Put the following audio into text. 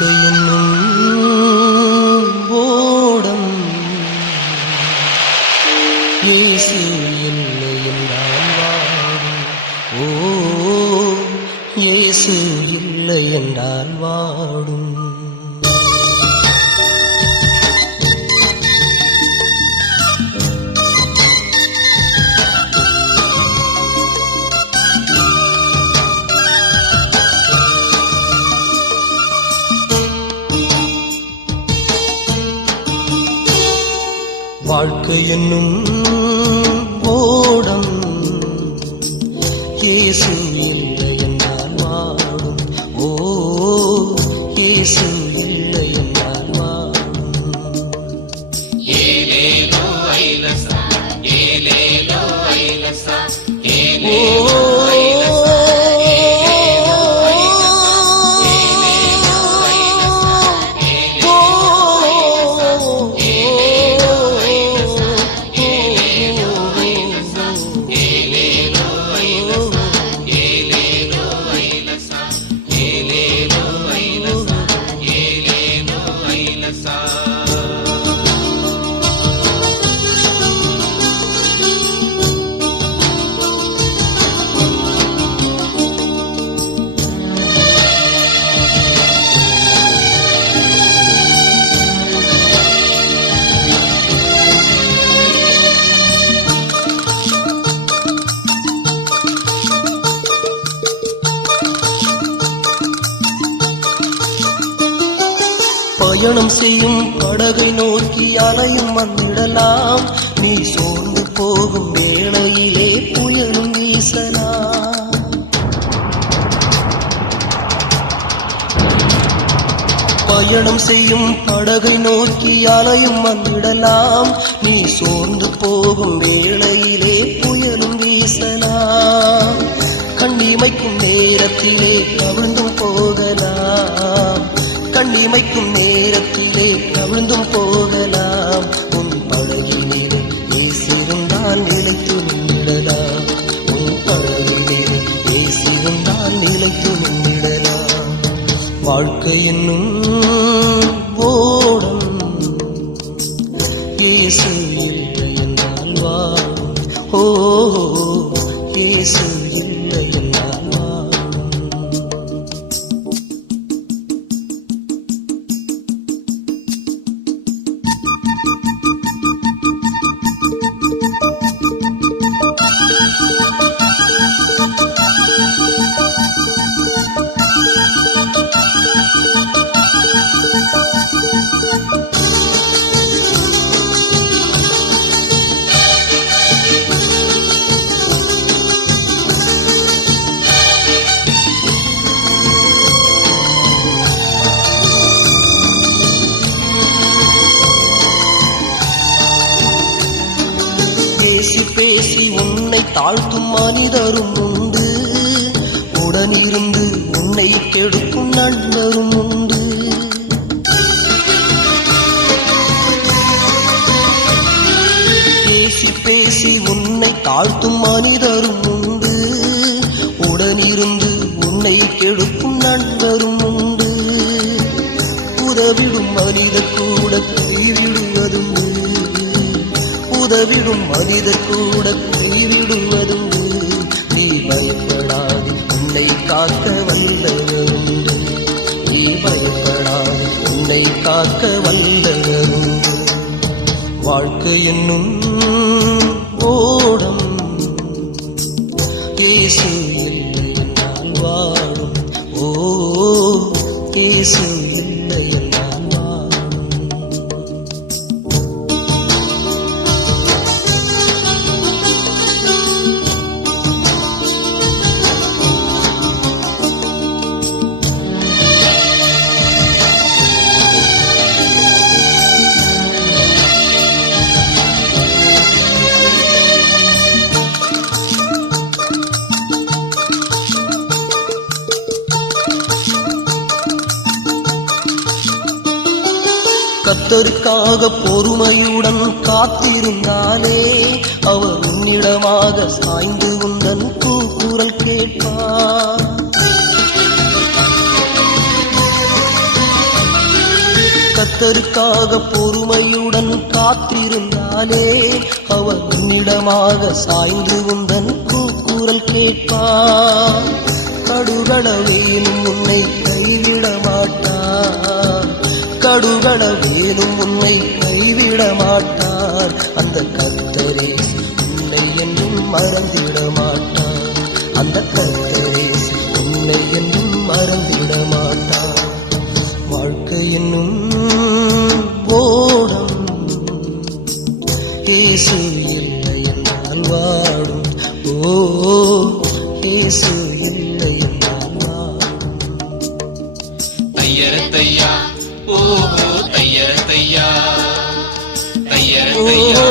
வாழ்க்கை என்னும் ஓடம் இயேசு இல்லை என்றால் வாடும். ஓ இயேசு இல்லை என்றால் வாடும். வாழ்க்கை என்னும் ஓடம் இயேசு இல்லை என்றால் வாடும். ஓ இயேசு இல்லை என்றால் வாடும். ஏலேலோ ஐலசா ஏலேலோ ஐலசா ஏலேலோ ஐலசா பயணம் செய்யும் படகை நோக்கி அலையும் வந்திடலாம். நீ சோர்ந்து போகும் வேளையிலே புயலும் வீசலாம். பயணம் செய்யும் படகை நோக்கி அலையும் வந்திடலாம். நீ சோர்ந்து போகும் வேளையிலே புயலும் வீசலாம். கண்ணிமைக்கும் நேரத்திலே கவிழ்ந்தும் போகலாம். கண்ணிமைக்கும் நேரத்திலே கவிழ்ந்தும் போகலாம். உன் படகிலே இயேசிருந்தால் நிலைத்து நின்றிடலாம். உன் படகிலே இயேசிருந்தால் நிலைத்து நின்றிடலாம். வாழ்க்கை என்னும் ஓடம் இயேசு இல்லை என்றால் வாடும். ஓ இயேசு இல்லை என்றால் வாடும். பேசி பேசி உன்னை தாழ்த்தும் மனிதரும் உண்டு. உடனிருந்து உன்னை கெடுக்கும் நண்பரும் உண்டு. பேசி பேசி உன்னை தாழ்த்தும் மனிதரும் உண்டு. உடனிருந்து உன்னை கெடுக்கும் நண்பரும் உண்டு. உதவிடும் மனிதர் கூட கைவிடுவதுண்டு. உதவிடும் மனிதர் கூட கைவிடுவதுண்டு. நீ பயப்படாது உன்னை காக்க வல்லவருண்டு. நீ பயப்படாது உன்னை காக்க வல்லவருண்டு. வாழ்க்கை என்னும் ஓடம் இயேசு இல்லை என்றால் வாடும். ஓ இயேசு இல்லை என்றால் வாடும். கர்த்தருக்காக பொறுமையுடன் காத்திருந்தாலே அவர் உன்னிடமாக சாய்ந்து உந்தன் கூக்குரல் கேட்பார். இருந்தாலே அவர் உன்னிடமாக சாய்ந்து உந்தன் கூக்குரல் கேட்பார். கடுகளவேனும் உன்னை கைவிட மாட்டார், கடுகளவேனும் உன்னை கைவிட மாட்டார். அந்த கர்த்தரே உன்னை என்றும் மறந்திட மாட்டார், அந்த கர்த்தரே உன்னை என்றும் மறந்திட மாட்டார். வாழ்க்கை என்னும் ஓடம் இயேசு இல்லை என்றால் வாடும். ஓ இயேசு இல்லை என்றால் வாடும். தையரத்தையா ஓஹோ தையரத்தையா தையரத்தையா